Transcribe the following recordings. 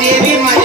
Yeah, be my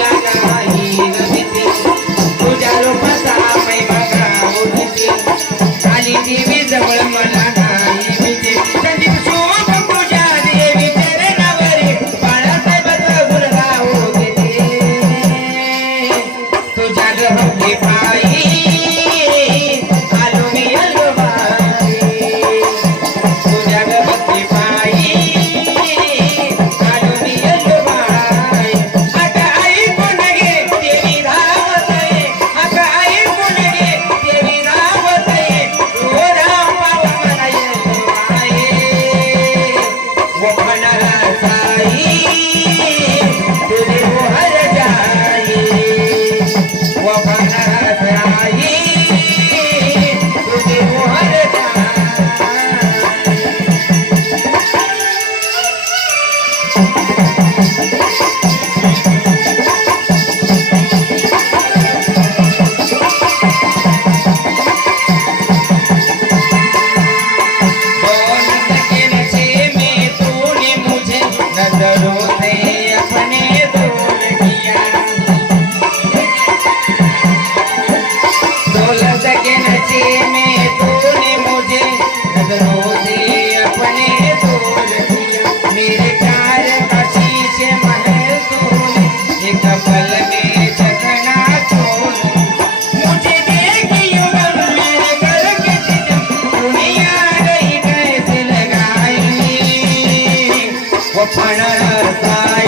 ಒಪ್ಪಣರ ತಾಯಿ